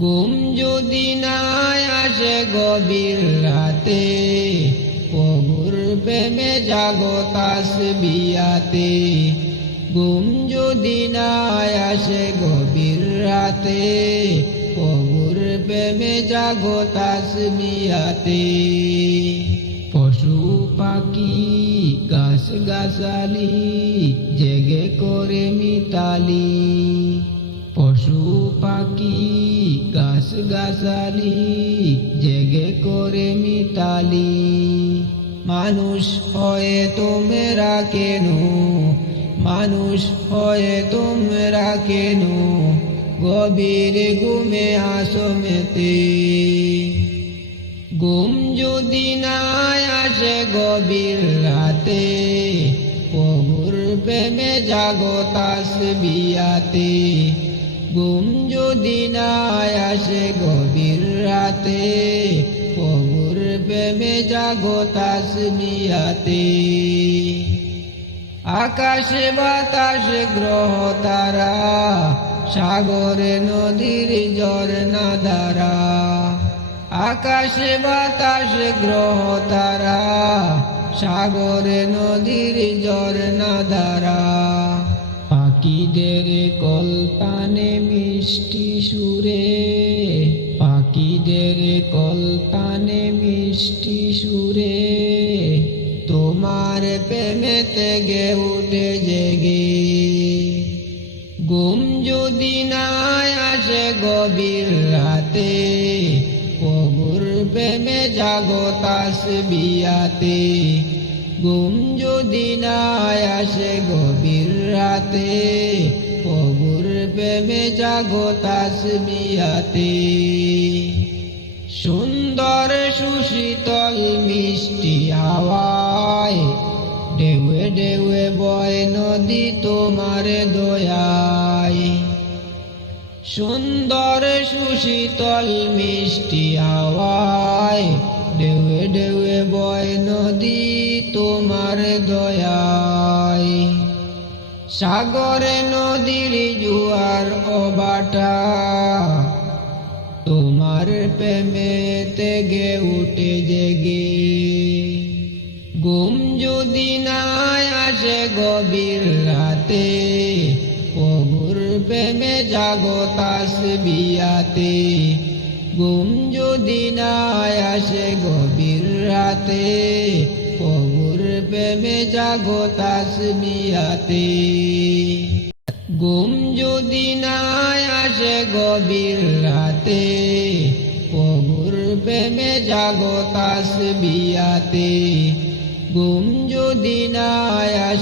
ঘুম যদি না আসে গভীর রাতে, প্রভুর প্রেমে জাগো তাসবিহাতে। ঘুম যদি না আসে গভীর রাতে, প্রভুর প্রেমে জাগো তাসবিহাতে। পশু পাখি গাছ গাছালি জেগে করে মিতালি। পশু পাখি গাছ গাছালি জেগে করে মিতালি। মানুষ হয়ে তোমরা কেন, মানুষ হয়ে তোমরা কেন গভীর ঘুমে আসো মেতে। ঘুম যদি না আসে গভীর রাতে, প্রভুর প্রেমে জাগো তাসবিহাতে। ঘুম যদি না আসে গভীর রাতে, প্রভুর প্রেমে জাগো তাসবিহাতে। আকাশ বাতাস গ্রহ তারা, সাগরে নদীর ঝরনা ধারা। আকাশ বাতাস গ্রহ তারা, সাগরে নদীর ঝরনা ধারা। পাখিদের কলতানে মিষ্টি সুরে, পাখিদের কলতানে মিষ্টি সুরে। তোমার প্রেমেতে গে উঠে জেগে। ঘুম যদি না আসে গভীর রাতে, প্রভুর প্রেমে জাগো তাসবিহাতে। ঘুম যদি না আসে গভীর রাতে, প্রভুর প্রেমে জাগো তাসবিহাতে। সুন্দর সুশীতল মিষ্টি হাওয়ায়, ঢেউয়ে ঢেউয়ে বয় নদী তোমার দয়ায়। সুন্দর সুশীতল মিষ্টি হাওয়ায়, ঢেউয়ে ঢেউয়ে বয় নদী তোমার দয়ায়। সাগরে নদীর জোয়ার ও বাটা, তোমার প্রেমেতে গে উঠে জেগে। ঘুম যদি না আসে গভীর রাতে, প্রভুর প্রেমে জাগো তাসবিহাতে। ঘুম যদি না আসে গভীর রাতে, প্রভুর প্রেমে জাগো তাসবিহাতে। ঘুম যদি না আসে গভীর রাতে, প্রভুর প্রেমে জাগো তাসবিহাতে। ঘুম যদি না আসে